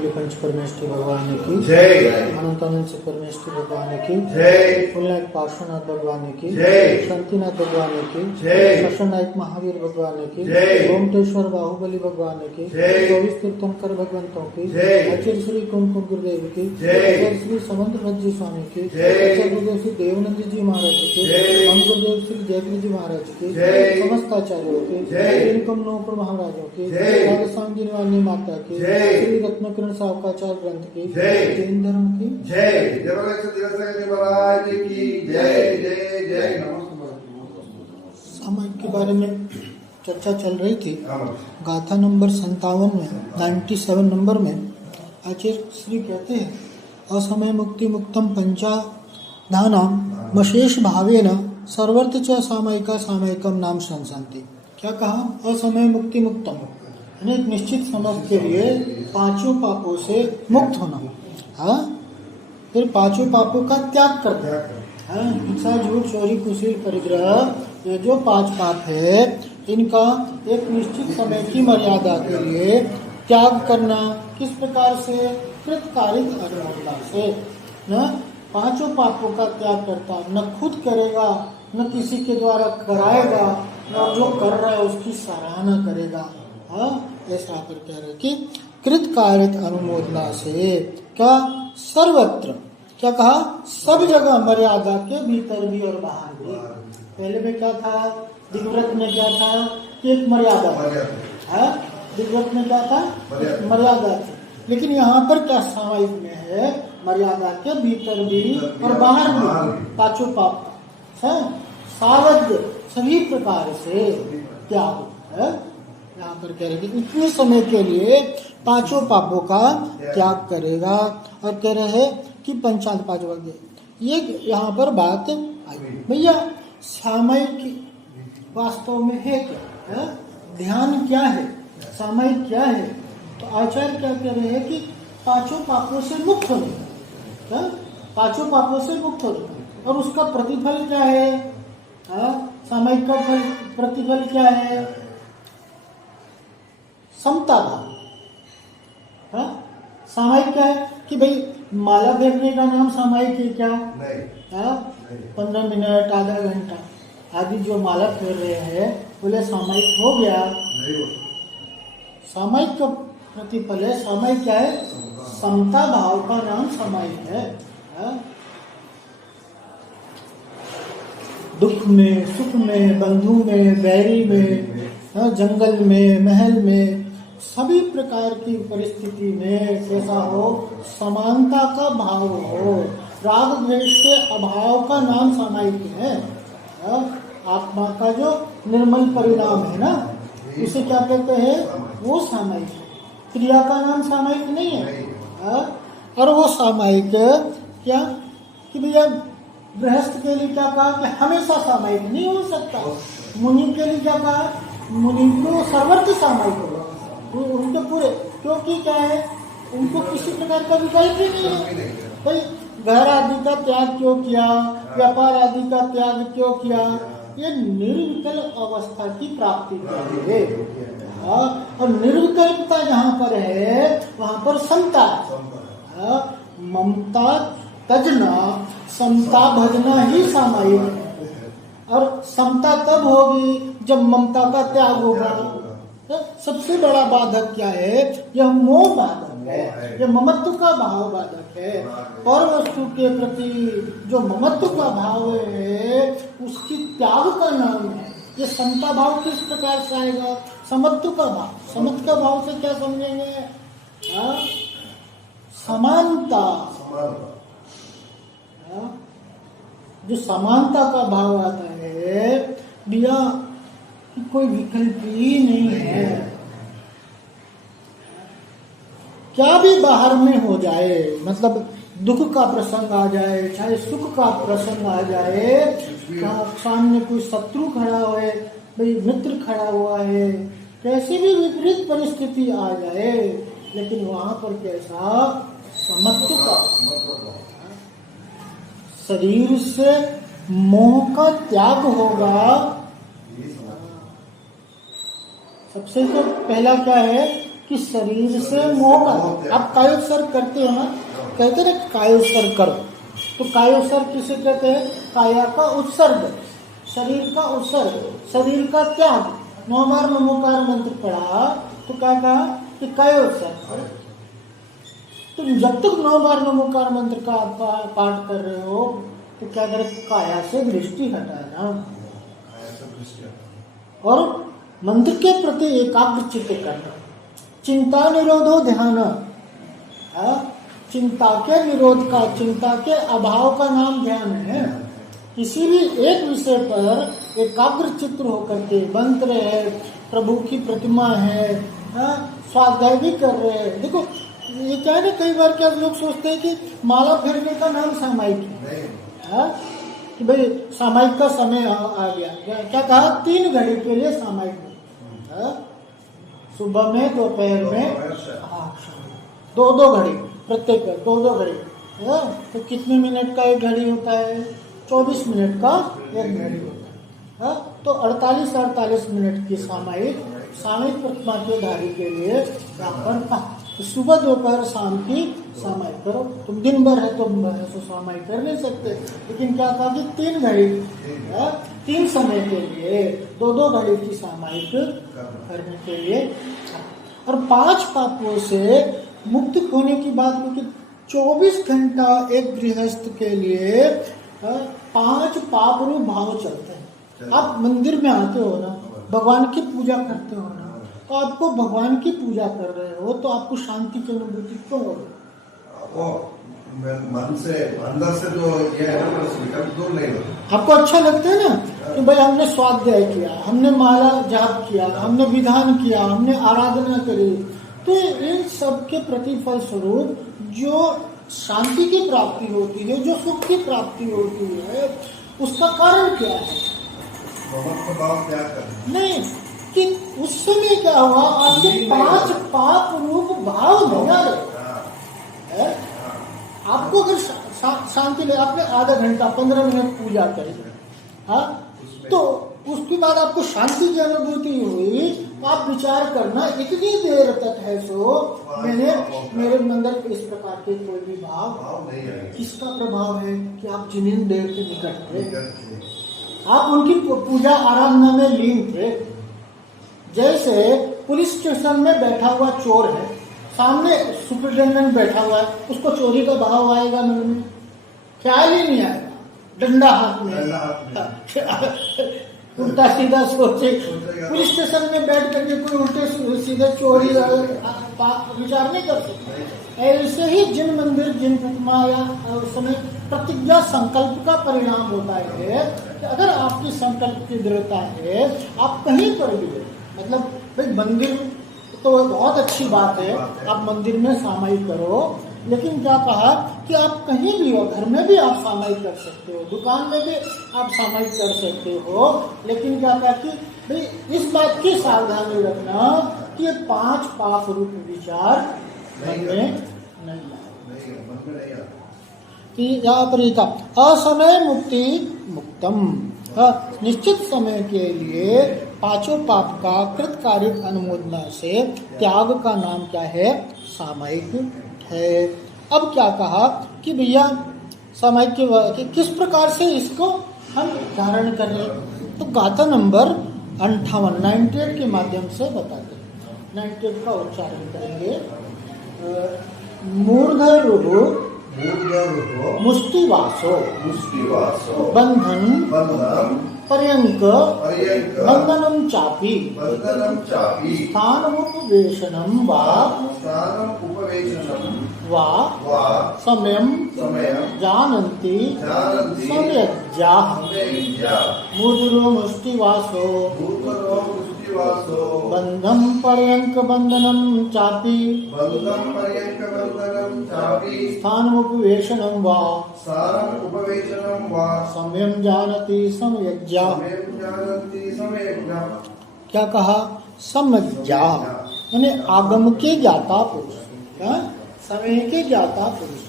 अखिल पंच परमेष्ठी भगवान की जय। अनंत अनंत से परमेष्ठी भगवान की जय। फुलनायक पार्श्वनाथ भगवान की जय। शांतिनाथ भगवान की जय। शशनायक महावीर भगवान की जय। ओमटेश्वर बाहुबली भगवान की जय। 24 तीर्थंकर भगवंतों की जय। आचार्य श्री कुमकुम गुरुदेव की जय। आचार्य श्री समंतनाथ जी स्वामी की जय। आचार्य गुरुदेव श्री देवनंद जी महाराज की जय। हम गुरुदेव श्री जयगिरि जी महाराज की जय। समस्त आचार्यों की जय। इनकम नौकर महाराजों की जय। राजस्थान जी निवानी माता की जय। श्री रत्नकिरण सावकाचार ग्रंथ की जय। जैन धर्म की जय। जय भगत दिवस महाराज की जय। जय जय। नमस्कार। सामायिक के बारे में चर्चा चल रही थी। गाथा नंबर 57 में 97 नंबर में आचार्य श्री कहते हैं असमय मुक्ति मुक्तम पंचाधानाम मशेष भावेन सर्वर्थ च सामयिका सामयिकम नाम संसंति। क्या कहा? असमय मुक्ति मुक्तम यानी एक निश्चित समय के लिए पांचों पापों से मुक्त होना। हाँ, फिर पांचों पापों का त्याग करना। हाँ, हिंसा झूठ चोरी कुशील परिग्रह, ये जो 5 पाप है इनका एक निश्चित समय की मर्यादा के लिए त्याग करना। किस प्रकार से? कृतकालिक अनुमोदना से। न 5 पापों का त्याग करता, न खुद करेगा, न किसी के द्वारा कराएगा, न जो कर रहा है उसकी सराहना करेगा। हाँ, ऐसा पर कह रहे कि कृतकालिक अनुमोदना से क्या सर्वत्र, क्या कहा? सब जगह मर्यादा के भीतर भी और बाहर भी। पहले में क्या था? दिग्व्रत में क्या था कि एक मर्यादा है। दिग्व्रत में क्या था? मर्यादा थी। लेकिन यहाँ पर क्या सामायिक में है? मर्यादा के भीतर भी और बाहर भी 5 पाप है। सावध सभी प्रकार से त्याग है। यहाँ पर कह रहे कि इतने समय के लिए 5 पापों का त्याग करेगा। और कह रहे हैं कि पंचांत 5 वगैरह, ये यहाँ पर बात आई। भैया सामयिक वास्तव में है क्या है? ध्यान क्या है? सामयिक क्या है? तो आचार्य क्या कह रहे हैं कि 5 पापों से मुक्त होने, 5 पापों से मुक्त होने। और उसका प्रतिफल क्या है? सामयिक का प्रतिफल क्या है? समता भाव। सामयिक क्या है कि भाई माला फेंकने का नाम सामयिक है क्या? नहीं। 15 मिनट आधा घंटा आदि जो माला फेर रहे हैं बोले सामयिक हो गया? सामयिक का प्रतिफल है। सामयिक क्या है? समता भाव का नाम सामयिक है। दुख में, सुख में, बंधु में, बैरी में, जंगल में, महल में, सभी प्रकार की परिस्थिति में कैसा हो? समानता का भाव हो। राग द्वेष के अभाव का नाम सामयिक है। आत्मा का जो निर्मल परिणाम है ना, उसे क्या कहते हैं? वो सामयिक है। क्रिया का नाम सामयिक नहीं है। और वो सामयिक क्या कि भैया गृहस्थ के लिए क्या कहा कि हमेशा सामयिक नहीं हो सकता। मुनि के लिए क्या कहा? मुनि को सर्वत्र सामयिक होगा उनके पूरे, क्योंकि क्या है? उनको किसी प्रकार का विकल्प ही नहीं है। भाई घर आदि का त्याग क्यों किया? व्यापार आदि का त्याग क्यों किया? ये निर्विकल्प अवस्था की प्राप्ति के लिए। और निर्विकल्पता जहाँ पर है वहाँ पर समता है। ममता तजना, समता भजना ही सामयिक है। और समता तब होगी जब ममता का त्याग होगा। सबसे बड़ा बाधक क्या है? यह मोह बाधक है, यह ममत्व का भाव बाधक है। पर वस्तु के प्रति जो ममत्व का भाव है उसकी त्याग का नाम है। ये समता भाव किस प्रकार से आएगा? समत्व का भाव। समत्व का भाव से क्या समझेंगे? समानता। जो समानता का भाव आता है भैया, कोई विकल्प ही नहीं है। क्या भी बाहर में हो जाए, मतलब दुख का प्रसंग आ जाए, चाहे सुख का प्रसंग आ जाए, सामने कोई शत्रु खड़ा है, भाई मित्र खड़ा हुआ है, कैसी भी विपरीत परिस्थिति आ जाए, लेकिन वहां पर कैसा? समत्व का। शरीर से मोह का त्याग होगा। सबसे तो पहला क्या है कि शरीर से मोह का, आप कायोत्सर्ग करते हो ना, कहते ना कायोत्सर्ग करो, तो कायोत्सर्ग किसे कहते हैं? काया का उत्सर्ग, शरीर का उत्सर्ग, शरीर का त्याग। 9 बार नमोकार मंत्र पढ़ा तो क्या कहा कि कायोत्सर्ग। तो जब तक 9 बार नमोकार मंत्र का पाठ कर रहे हो तो क्या करें? काया से दृष्टि हटाना और मंत्र के प्रति एकाग्र चित्त करना। चिंता निरोधो ध्यान, चिंता के निरोध का, चिंता के अभाव का नाम ध्यान है। किसी भी एक विषय पर एकाग्र चित्त होकर के मंत्र है, प्रभु की प्रतिमा है, स्वाध्याय भी कर रहे हैं। देखो ये क्या है ना, कई बार क्या लोग सोचते हैं कि माला फेरने का नाम सामायिक है, कि भाई सामायिक का समय आ गया। क्या कहा? 3 घड़ी के लिए सामायिक, सुबह में, दोपहर में, दो घड़ी, प्रत्येक 2 घड़ी। तो कितने मिनट का एक घड़ी होता है? 24 मिनट का एक घड़ी होता है। तो 48 मिनट की सामायिक प्रतिमा के धारी के लिए यहाँ पर सुबह दोपहर शाम की सामायिक करो। तुम दिन भर है तो सामायिक कर नहीं सकते, लेकिन क्या था कि 3 घड़ी, 3 समय के लिए 2 घड़ी की सामायिक करने के लिए। और 5 पापों से मुक्त होने की बात, क्योंकि 24 घंटा एक गृहस्थ के लिए 5 पाप रूप भाव चलते हैं। आप मंदिर में आते हो ना, भगवान की पूजा करते हो ना, तो आपको भगवान की पूजा कर रहे हो तो आपको शांति की अनुभूति क्यों हो रही? मन से अंदर से जो ये है ना, विकल्प दूर नहीं होता। आपको अच्छा लगता है ना कि भाई हमने स्वाध्याय किया, हमने माला जाप किया, हमने विधान किया, हमने आराधना करी, तो इन सब के प्रतिफल स्वरूप जो शांति की प्राप्ति होती है, जो सुख की प्राप्ति होती है, उसका कारण क्या है? नहीं कि उस समय क्या हुआ, आपके 5 पाप रूप भाव नहीं आ रहे। आपको अगर शांति ले, आपने आधा घंटा 15 मिनट पूजा करी, तो उसके बाद आपको शांति की अनुभूति हुई, तो आप विचार करना इतनी देर तक है सो मेरे अंदर इस प्रकार के कोई भी भाव नहीं है। किसका प्रभाव है? कि आप जिन देर के निकट थे, आप उनकी पूजा आराधना में लीन थे। जैसे पुलिस स्टेशन में बैठा हुआ चोर है, सामने सुपरिटेंडेंट बैठा हुआ है, उसको चोरी का भाव आएगा मन में? ख्याल ही नहीं आएगा, डंडा हाथ में, उल्टा सीधा सोचे। पुलिस स्टेशन में बैठ करके कोई उल्टे सीधे चोरी विचार नहीं कर सकता। ऐसे ही जिन मंदिर, जिन प्रतिमा या उस समय प्रतिज्ञा संकल्प का परिणाम होता है कि अगर आपकी संकल्प की दृढ़ता है, आप कहीं पर भी, मतलब भाई मंदिर तो बहुत अच्छी बात है, आप मंदिर में सामायिक करो, लेकिन क्या कहा कि आप कहीं भी हो, घर में भी आप सामायिक कर सकते हो, दुकान में भी आप सामायिक कर सकते हो, लेकिन क्या कहा कि भाई इस बात की सावधानी रखना कि ये 5 पाप रूप विचार मन में नहीं आए। कि यहाँ पर लिखा असमय मुक्ति मुक्तम, निश्चित समय के लिए 5 पाप का कृतकारिक अनुमोदना से त्याग का नाम क्या है? सामायिक है। अब क्या कहा कि भैया सामायिक के किस प्रकार से इसको हम धारण करें, तो गाथा नंबर 58 के माध्यम से बताते हैं। 98 का उच्चारण करेंगे। मूर्धरुः मुष्टिवासो बंधन पर्यंक बंधनम चापी स्थानमुपवेशनम वा समयम जानन्ति सम्यग्जाः मूर्धरो मुष्टिवासो बंधम पर्यंक बंधनम चापी स्थानमुपवेशनम वा सम्यम जानति सम्यग्जाः। क्या कहा? सम्यग्जाः यानी आगम के ज्ञाता पुरुष, क्या समय के ज्ञाता पुरुष।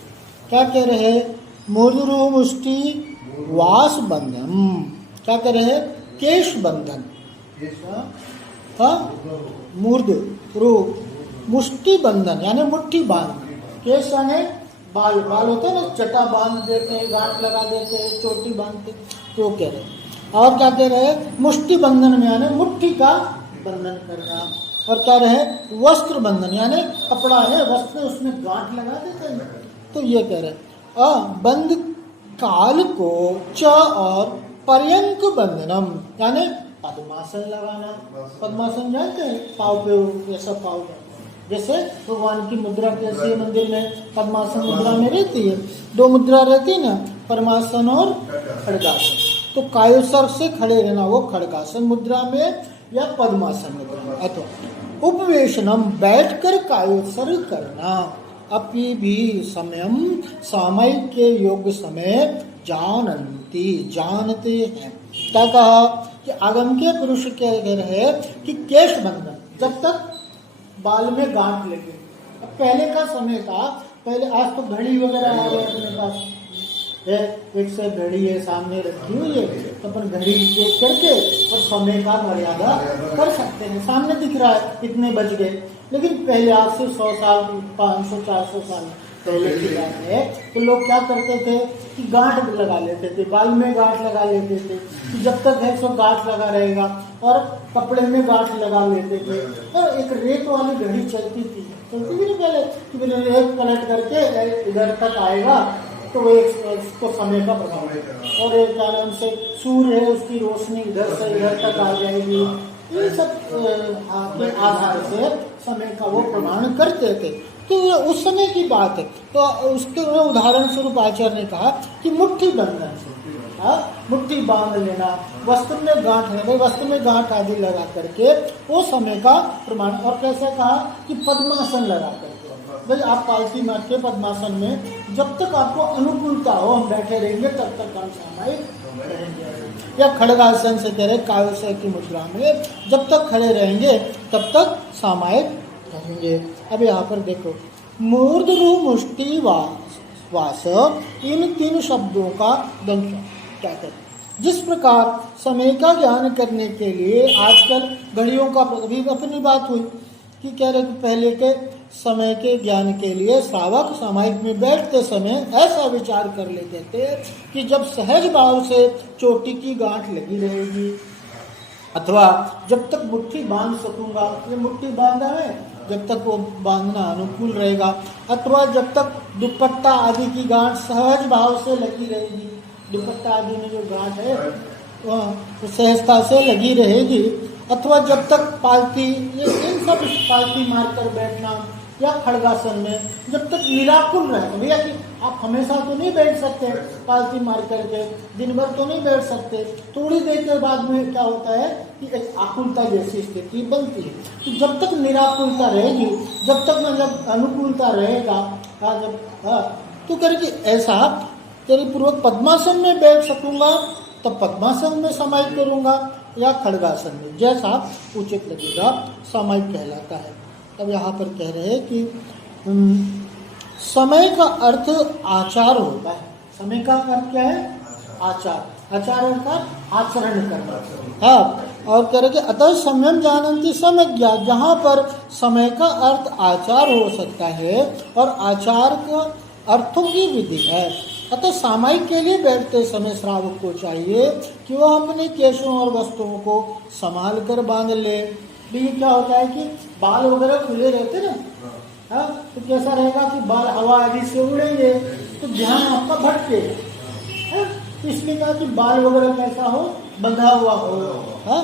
क्या कह रहे? मूर्धरो मुष्टि वास बंधन, क्या कह रहे? केश बंधन, मूर्ध रो मुष्टि बंधन यानी मुट्ठी बांध, केस यानी बाल, बाल होते हैं ना, चटा बांध देते हैं, गांठ लगा देते हैं, चोटी बांधते, तो कह रहे हैं। और क्या कह रहे हैं, मुष्टि बंधन में यानी मुट्ठी का बंधन करना। और क्या रहे, वस्त्र बंधन यानी कपड़ा है, वस्त्र उसमें गांठ लगा देते हैं, तो ये कह रहे हैं। बंद काल को च और पर्यंक बंधनम यानी पद्मासन लगाना। पद्मासन जानते हैं, पाव पे ऐसा पाव, जैसे भगवान की मुद्रा कैसी मंदिर में पद्मासन मुद्रा में रहती है, दो मुद्रा रहती है ना, परमासन और खड़गासन। तो कायोत्सर्ग से खड़े रहना, वो खड़गासन मुद्रा में या पद्मासन मुद्रा में। अथवा उपवेशनम बैठकर कायोत्सर्ग करना। अपि भी समयम सामयिक के योग्य समय जानती, जानते हैं। क्या कहा कि आगम के पुरुष कह रहे कि केश बंधन, जब तक बाल में गांठ लगे। अब पहले का समय था, पहले, आज तो घड़ी वगैरह आ गए अपने पास है, एक से घड़ी है सामने रखी हुई है, तो अपन घड़ी देख करके और समय का मर्यादा कर सकते हैं, सामने दिख रहा है इतने बज गए। लेकिन पहले आज से 100 साल 500-400 साल पहले की बात है, तो लोग क्या करते थे कि गांठ लगा लेते थे, बाल में गांठ लगा लेते थे कि जब तक है सो गांठ लगा रहेगा, और कपड़े में गांठ लगा लेते थे। और एक रेत वाली घड़ी चलती थी नहीं पहले, कि रेत पलट करके इधर तक आएगा तो एक उसको समय का प्रभाव है, और एक कारण से सूर्य है उसकी रोशनी इधर से इधर तक आ जाएगी। ये सब के आधार से समय का वो प्रमाण करते थे। तो उस समय की बात है। तो उसके उदाहरण स्वरूप आचार्य ने कहा कि मुट्ठी बंधन से, मुट्ठी बांध लेना, वस्त्र में गांठ है, वस्त्र में गांठ आदि लगा करके वो समय का प्रमाण। और कैसे कहा कि पद्मासन लगा करके, भाई आप पालती मार के पद्मासन में जब तक आपको अनुकूलता हो हम बैठे रहेंगे तब तक हम सामायिक रहेंगे। या खड़गासन से कह रहे काव्य की मुद्रा में जब तक खड़े रहेंगे तब तक सामायिक रहेंगे। अब यहाँ पर देखो, मूर्धरु मुष्टि वास, इन 3 शब्दों का दंश क्या कहते हैं। जिस प्रकार समय का ज्ञान करने के लिए आजकल घड़ियों का, अभी अपनी बात हुई कि कह रहे कि पहले के समय के ज्ञान के लिए श्रावक सामायिक में बैठते समय ऐसा विचार कर लेते थे कि जब सहज भाव से चोटी की गांठ लगी रहेगी, अथवा जब तक मुट्ठी बांध सकूंगा, ये मुट्ठी बांधा है जब तक वो बांधना अनुकूल रहेगा, अथवा जब तक दुपट्टा आदि की गांठ सहज भाव से लगी रहेगी, दुपट्टा आदि में जो गांठ है वह सहजता से लगी रहेगी, अथवा जब तक पालती, ये इन सब पालती मारकर बैठना या खड़गासन में जब तक निराकुल रहे। भैया कि आप हमेशा तो नहीं बैठ सकते पालती मार करके, दिन भर तो नहीं बैठ सकते, थोड़ी देर के बाद में क्या होता है कि एक आकुलता जैसी स्थिति बनती है। तो जब तक निराकुलता रहेगी, जब तक मतलब अनुकूलता रहेगा, तो करेगी ऐसा तेरी पूर्वक पद्मासन में बैठ सकूंगा तब पद्मासन में समाहित करूंगा, या खड़गासन में, जैसा उचित लगेगा सामायिक कहलाता है। अब यहाँ पर कह रहे हैं कि समय का अर्थ आचार होता है। समय का अर्थ क्या है? आचार। आचार का आचरण करना। हाँ, और कह रहे कि अतः समयम जानन्ति समज्ञा, जहाँ पर समय का अर्थ आचार हो सकता है और आचार का अर्थों की विधि है, अतः सामायिक के लिए बैठते समय श्रावक को चाहिए कि वह अपने केशों और वस्तुओं को संभाल कर बांध ले। भी क्या होता है कि बाल वगैरह खुले रहते ना, हाँ, तो कैसा रहेगा कि बाल हवा आदि से उड़ेंगे तो ध्यान आपका भटके, इसलिए कहा कि बाल वगैरह कैसा हो, बंधा हुआ हो, हाँ,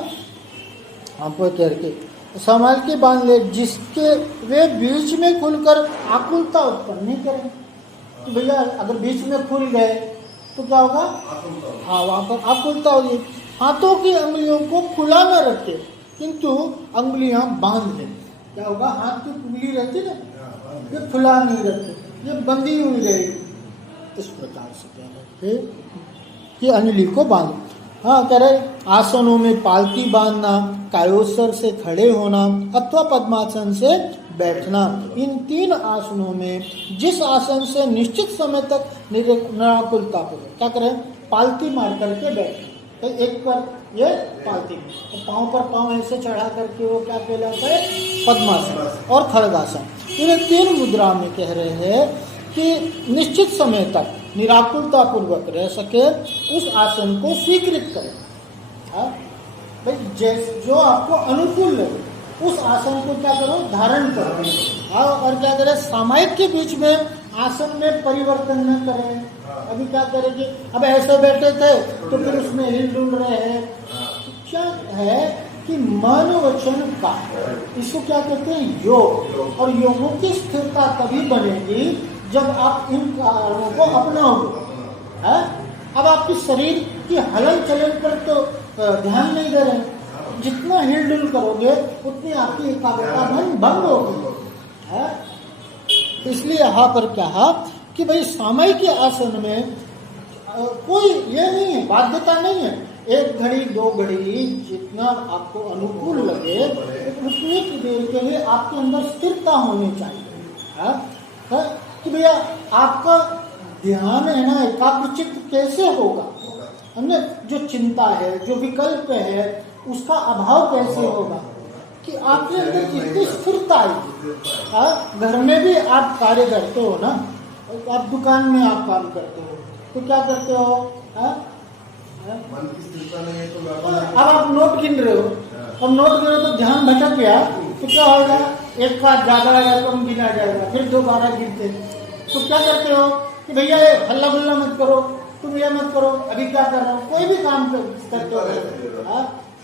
आपको करके संभाल के बांध ले, जिसके वे बीच में खुलकर आकुलता उत्पन्न नहीं करें। तो भैया अगर बीच में खुल गए तो क्या होगा? हाँ, वहाँ पर आकुलता होगी। हाथों की अंगुलियों को खुला न रखे किंतु अंगुलियां बांध लें। क्या होगा? हाथ की उंगली रहती ना, ये खुला नहीं रखे, ये बंधी हुई रहेगी। इस प्रकार से कह रहे थे कि अंगुली को बांध। हाँ, कह रहे आसनों में पालती बांधना, कायोत्सर्ग से खड़े होना अथवा पद्मासन से बैठना। इन 3 आसनों में जिस आसन से निश्चित समय तक निराकुलता को क्या करें? पालती मार करके बैठे। तो एक पर ये पालती में, तो पाँव पर पाँव ऐसे चढ़ा करके वो क्या कहलाता है, पद्मासन और खड़गासन। इन 3 मुद्रा में कह रहे हैं कि निश्चित समय तक निराकुलता पूर्वक रह सके उस आसन को स्वीकृत करें। हाँ भाई, जैसे जो आपको अनुकूल लगे उस आसन को क्या करो, धारण करो। हाँ, और क्या करें, सामायिक के बीच में आसन में परिवर्तन न करें। अभी क्या करेंगे, अब ऐसे बैठे थे तो फिर उसमें हिल डुल रहे हैं। क्या है कि मन वचन का, इसको क्या कहते हैं, योग। और योगों की स्थिरता तभी बनेगी जब आप इन कारणों को अपनाओगे। अब आपकी शरीर की हलन चलन पर तो ध्यान नहीं दे रहे, जितना हिल डुल करोगे उतनी आपकी एकाग्रता भंग होगी। इसलिए यहाँ पर क्या कि भाई सामायिक आसन में कोई ये नहीं है, बाध्यता नहीं है। 1 घड़ी 2 घड़ी जितना आपको अनुकूल लगे उतनी देर के लिए आपके अंदर स्थिरता होनी चाहिए। कि भैया आपका ध्यान है ना, एकाग्रचित्त कैसे होगा, हमने जो चिंता है, जो विकल्प है, उसका अभाव कैसे होगा, कि आपके अंदर कितनी स्थिरता आएगी। घर में भी आप कार्य करते हो ना, आप दुकान में आप काम करते हो तो क्या करते हो, मन की स्थिरता नहीं है तो अब आप नोट गिन रहे हो, अब नोट गिन रहे हो तो ध्यान भटक गया तो क्या होगा, एक का ज्यादा या कम गिना जाएगा, फिर दोबारा गिनते। तो क्या करते हो कि भैया हल्ला गुल्ला मत करो, तुम ये मत करो, अभी क्या कर रहे हो, कोई भी काम करते हो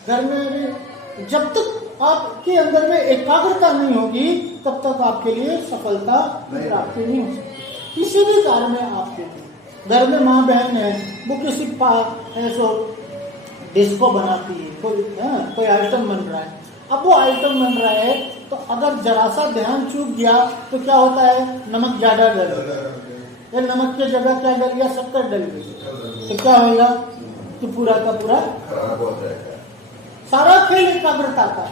घर में भी, जब तक आपके अंदर में एकाग्रता नहीं होगी तब तक आपके लिए सफलता प्राप्ति नहीं हो सकती। किसी भी कार्य में आपके घर में माँ बहन है, वो किसी ऐसो डिस्को बनाती है, कोई आइटम बन रहा है। अब वो आइटम बन रहा है तो अगर जरा सा ध्यान चूक गया तो क्या होता है, नमक ज्यादा डल गया, नमक की जगह क्या डल गया, शक्कर डल गई, तो क्या होगा कि पूरा का पूरा सारा खेल एकाग्रता का।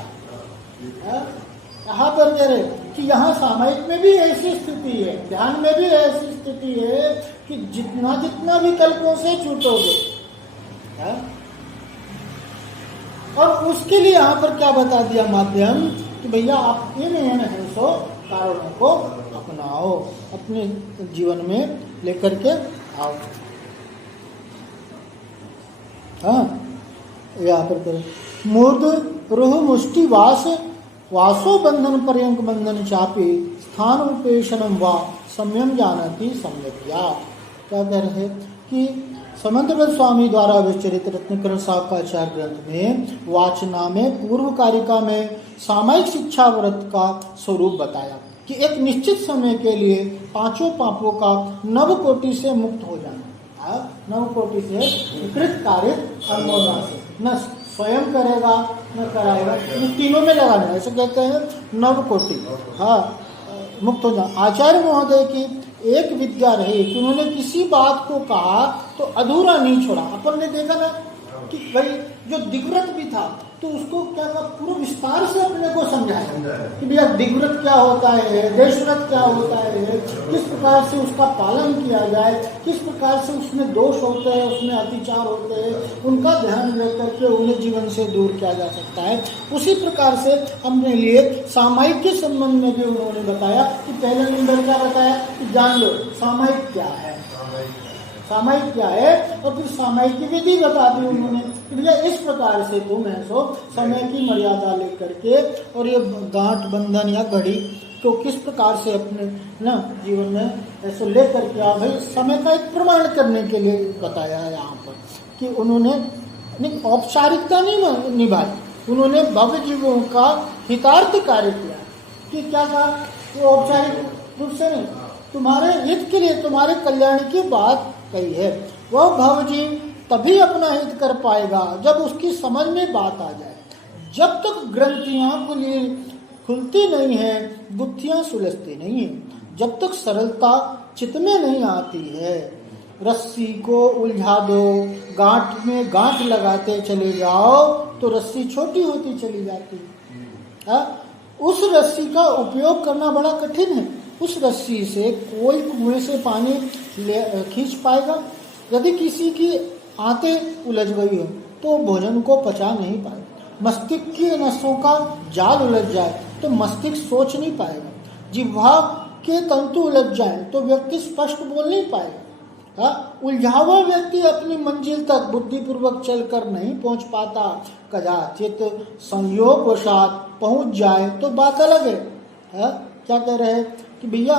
यहाँ पर कह रहे कि यहाँ सामायिक में भी ऐसी स्थिति है, ध्यान में भी ऐसी स्थिति है कि जितना जितना विकल्पों से छूटोगे। और उसके लिए यहाँ पर क्या बता दिया माध्यम कि भैया आप इन सो कारणों को अपनाओ, अपने जीवन में लेकर के आओ। हाँ, यहाँ पर करें मूर्ध रुह मुष्टि वासो बंधन पर्यंक बंधन चापी स्थान उपेशनम वा सम्यम जानती सम्यक्या। क्या कह रहे कि समंत स्वामी द्वारा विचरित रत्नकरण साकाचार ग्रंथ में वाचना में पूर्व कारिका में सामायिक शिक्षा व्रत का स्वरूप बताया कि एक निश्चित समय के लिए 5 पापों का नवकोटि से मुक्त हो जाना। नवकोटि से विकृत कार्य अनुमोदन से न स्वयं करेगा न कराएगा, तीनों में लगाना, ऐसे कहते हैं नवकोटि। हाँ, मुक्त हो जाना। आचार्य महोदय की एक विद्या रही कि उन्होंने किसी बात को कहा तो अधूरा नहीं छोड़ा। अपन ने देखा ना कि भाई जो दिग्व्रत भी था तो उसको क्या था, पूरा विस्तार से अपने को समझाया कि भैया दिग्व्रत क्या होता है, देशव्रत क्या होता है, किस प्रकार से उसका पालन किया जाए, किस प्रकार से उसमें दोष होते हैं, उसमें अतिचार होते हैं, उनका ध्यान रख करके उन्हें जीवन से दूर किया जा सकता है। उसी प्रकार से हमने लिए सामायिक के संबंध में भी उन्होंने बताया कि पहले नंबर क्या बताया कि जान लो सामायिक क्या है, सामायिक क्या है, और फिर सामायिक की विधि बता दी उन्होंने। भैया इस प्रकार से तुम ऐसो समय की मर्यादा लेकर के और ये गांठ बंधन या घड़ी को किस प्रकार से अपने ना जीवन में ऐसे लेकर के आओ। भाई समय का एक प्रमाण करने के लिए बताया है यहाँ पर कि उन्होंने औपचारिकता नहीं निभाई, उन्होंने भव्य जीवों का हितार्थ कार्य किया। कि क्या कहा, वो औपचारिक रूप से नहीं, तुम्हारे हित के लिए, तुम्हारे कल्याण की बात कही है। वह भवजीव तभी अपना हित कर पाएगा जब उसकी समझ में बात आ जाए। जब तक ग्रंथियां खुलती नहीं है, गुत्थियां सुलझती नहीं है, जब तक सरलता चित्त में नहीं आती है, रस्सी को उलझा दो, गांठ में गांठ लगाते चले जाओ तो रस्सी छोटी होती चली जाती है। उस रस्सी का उपयोग करना बड़ा कठिन है। उस रस्सी से कोई कुएं से पानी खींच पाएगा? यदि किसी की आंतें उलझ गई हो तो भोजन को पचा नहीं पाएगा। मस्तिष्क की नसों का जाल उलझ जाए तो मस्तिष्क सोच नहीं पाएगा। जिह्वा के तंतु उलझ जाए तो व्यक्ति स्पष्ट बोल नहीं पाएगा। उलझा हुआ व्यक्ति अपनी मंजिल तक बुद्धिपूर्वक चलकर नहीं पहुंच पाता। कदाचित संयोगवशात पहुंच जाए तो बात अलग है। क्या कह रहे हैं कि भैया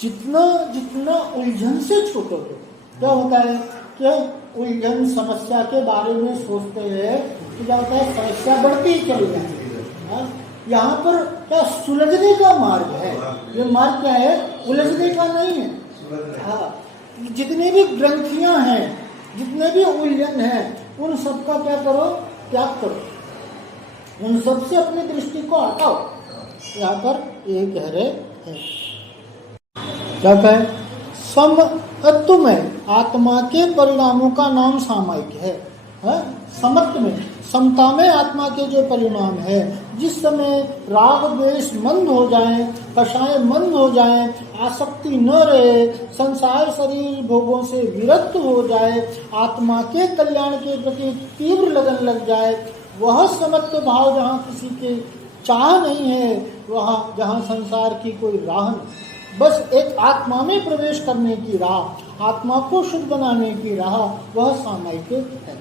जितना जितना उलझन से छूटोगे, क्या होता है कि उलझन समस्या के बारे में सोचते हैं तो क्या होता है, समस्या बढ़ती ही चली जाती है। यहाँ पर क्या सुलझने का मार्ग है, ये मार्ग क्या है, उलझने का नहीं है। हाँ, जितने भी ग्रंथियां हैं, जितने भी उलझन हैं, उन सबका क्या करो, त्याग करो, उन सब से अपनी दृष्टि को हटाओ। यहाँ पर ये कह रहे हैं, क्या कहे, समत्व में आत्मा के परिणामों का नाम सामायिक है। समत्व में, समता में आत्मा के जो परिणाम है, जिस समय राग द्वेष मंद हो जाए, कषाय मंद हो जाए, आसक्ति न रहे, संसार शरीर भोगों से विरक्त हो जाए, आत्मा के कल्याण के प्रति तीव्र लगन लग जाए, वह समत्व भाव जहाँ किसी के चाह नहीं है, वहाँ जहाँ संसार की कोई राह नहीं, बस एक आत्मा में प्रवेश करने की राह, आत्मा को शुद्ध बनाने की राह, वह सामायिक है।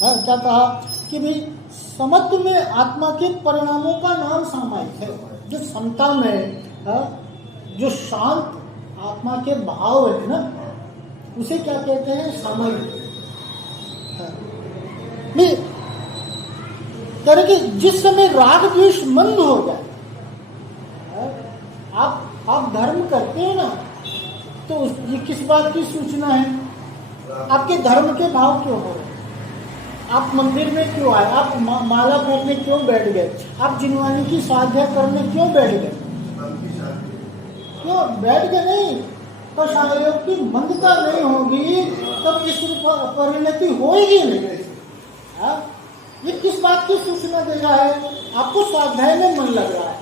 क्या कहा कि भाई समत्व में आत्मा के परिणामों का नाम सामायिक है। जो समता में जो शांत आत्मा के भाव है ना, उसे क्या कहते हैं, सामायिक। कह रहे कि जिस समय राग द्वेष मंद हो जाए, आप धर्म करते हो ना, तो ये किस बात की सूचना है, आपके धर्म के भाव क्यों हो रहे, आप मंदिर में क्यों आए, आप माला फेरने क्यों बैठ गए, आप जिनवानी की साधना करने क्यों बैठ गए, क्यों बैठ गए, नहीं तो शायद की मंदता नहीं होगी तब इस परिणति होगी नहीं। ये किस बात की सूचना दे रहा है, आपको स्वाध्याय में मन लग रहा है,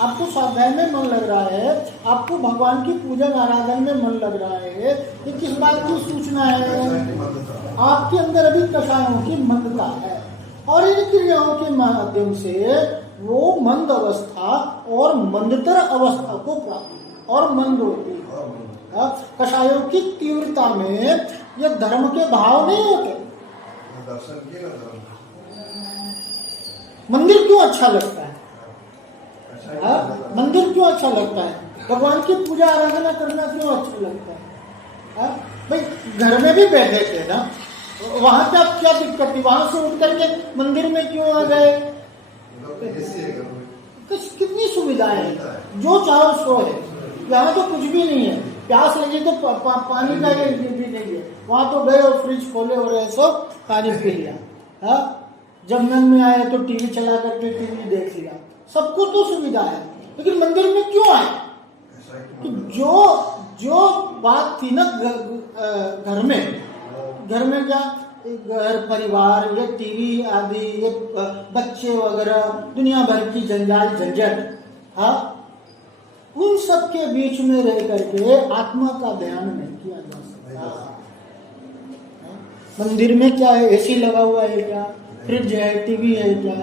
आपको स्वाध्याय में मन लग रहा है, आपको भगवान की पूजन आराधन में मन लग रहा है, ये किस बात की सूचना है, आपके अंदर अभी कषायों की मंदता है, और इन क्रियाओं के माध्यम से वो मंद अवस्था और मंदतर अवस्था को प्राप्त और मंद होती है। कषायों की तीव्रता में ये धर्म के भाव नहीं होते। मंदिर क्यों अच्छा लगता है, मंदिर क्यों अच्छा लगता है, भगवान की पूजा आराधना करना क्यों अच्छा लगता है, भाई घर में भी बैठे थे ना, वहां पे आप क्या दिक्कत थी, वहां से उठ करके मंदिर में क्यों आ गए, कितनी सुविधाएं हैं, जो चाहो सो है, यहाँ तो कुछ भी नहीं है, प्यास लगी तो पानी का भी नहीं है, वहां तो गए और फ्रिज खोले और ऐसा पानी पी लिया, जब मन में आए तो टीवी चला करके टीवी देख लिया, सबको तो सुविधा है, लेकिन मंदिर में क्यों आए, कि जो बात थी ना घर में क्या, घर परिवार, ये टीवी आदि, ये बच्चे वगैरह, दुनिया भर की जंजाल झंझट, उन सब के बीच में रह करके आत्मा का ध्यान नहीं किया जा सकता। मंदिर में क्या है, एसी लगा हुआ है क्या, फ्रिज है, टीवी है क्या,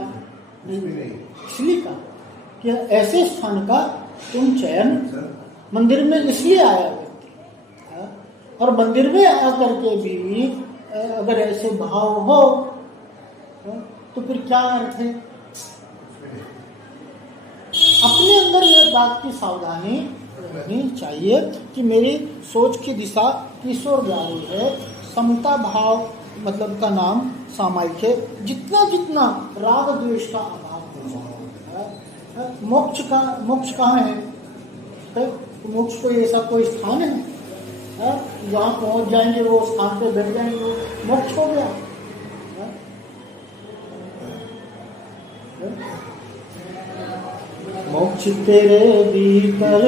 इसलिए कहा कि ऐसे स्थान का तुम चयन, मंदिर में इसलिए आया व्यक्ति, और मंदिर में आकर के भी अगर ऐसे भाव हो तो फिर क्या अर्थ है। अपने अंदर यह बात की सावधानी रखनी चाहिए कि मेरी सोच की दिशा किस ओर जा रही है। समता भाव मतलब का नाम सामायिक है। जितना जितना राग द्वेष का अभाव हो जाए, मोक्ष कहाँ है, मोक्ष कोई ऐसा कोई स्थान है जहाँ पहुंच जाएंगे, वो स्थान पे बैठ जाएंगे, वो मोक्ष हो गया। मोक्ष तेरे भीतर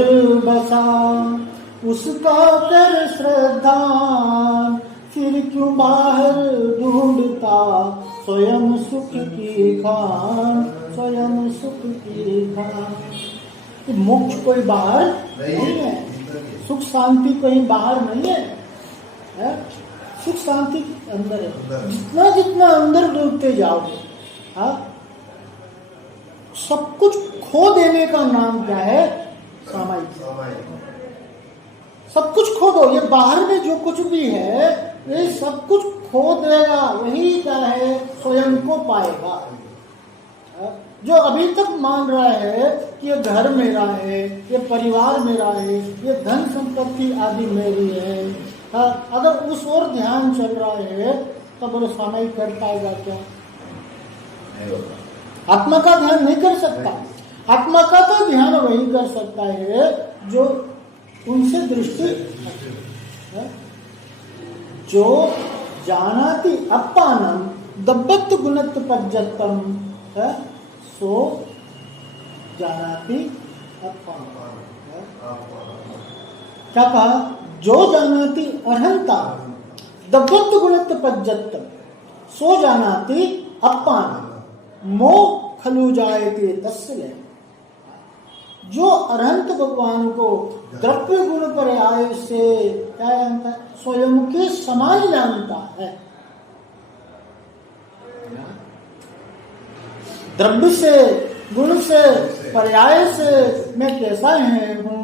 बसा, उसका कर श्रद्धा, फिर क्यों बाहर ढूंढता स्वयं सुख की खान, स्वयं सुख की खान। मोक्ष कोई बाहर नहीं है, सुख शांति कहीं बाहर नहीं है, सुख शांति अंदर है। जितना जितना अंदर डूबते जाओगे, हाँ, सब कुछ खो देने का नाम क्या है? सामायिक। सब कुछ खो दो, ये बाहर में जो कुछ भी है ये सब कुछ खो देगा, वही क्या है? स्वयं को पाएगा। जो अभी तक मान रहा है कि ये घर मेरा है, ये परिवार मेरा है, ये धन संपत्ति आदि मेरी है, अगर उस ओर ध्यान चल रहा है तो बोलो सामायिक कर पाएगा क्या? आत्मा का ध्यान नहीं कर सकता। आत्मा का तो ध्यान वही कर सकता है जो उनसे दृष्टि है, जो जानाति अपानम दब्बत गुणत पज्जतम है, सो जानाति अपानम। क्या कहा? जो जानाति अर्हंता दब्बत गुणत पज्जतम सो जानाति अपानम मो खलु जायते तस्य। जो अरहंत भगवान को द्रव्य गुण पर आय से क्या जानता है? स्वयं के समान जानता है। द्रव्य से, गुण से, पर्याय से मैं कैसा है हूँ?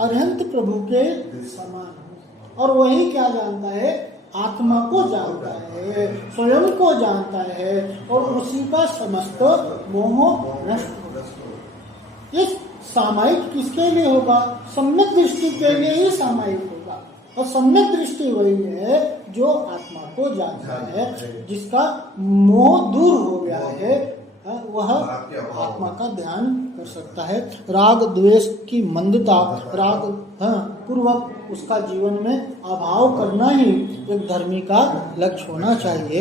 अरहंत प्रभु के समान हूँ। और वही क्या जानता है? आत्मा को जानता है, स्वयं को जानता है, और उसी का समस्त मोह नष्ट होगा। ये सामायिक किसके लिए होगा? सम्यक दृष्टि के लिए ही सामायिक होगा। और सम्यक दृष्टि वही है जो आत्मा को जानता है, जिसका मोह दूर हो गया है, वह आत्मा का ध्यान कर सकता है। राग द्वेष की मंदता, राग पूर्वक उसका जीवन में अभाव करना ही एक धर्मी का लक्ष्य होना चाहिए।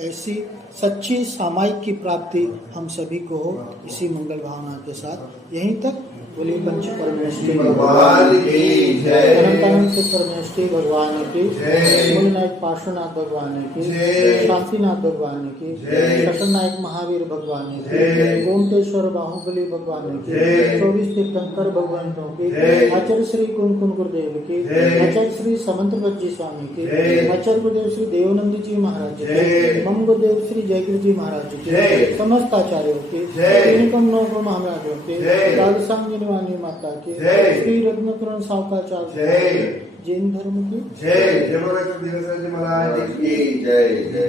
ऐसी सच्ची सामायिक की प्राप्ति हम सभी को हो, इसी मंगल भावना के साथ। यहीं तक बोलिए पंच परमेश्वरी भगवान की जय, अनंतानंद से परमेश्वरी भगवान की जय, मूलनायक पार्श्वनाथ भगवान की जय, शांतिनाथ भगवान की जय, शशनायक महावीर भगवान की जय, गोमतेश्वर बाहुबली भगवान की जय, 24 तीर्थंकर भगवंतों की जय, आचार्य श्री कुंकुन गुरुदेव की जय, आचार्य श्री समंत भज्जी स्वामी की जय, आचार्य गुरुदेव श्री देवानंद जी महाराज की, मम गुरुदेव श्री जयगिरि जी महाराज की, समस्त आचार्यों की, महाराजों की, वाणी माता की, श्री रत्नकरण सावकाचार्य, जैन धर्म की जय, जय महाराज की जय, जय।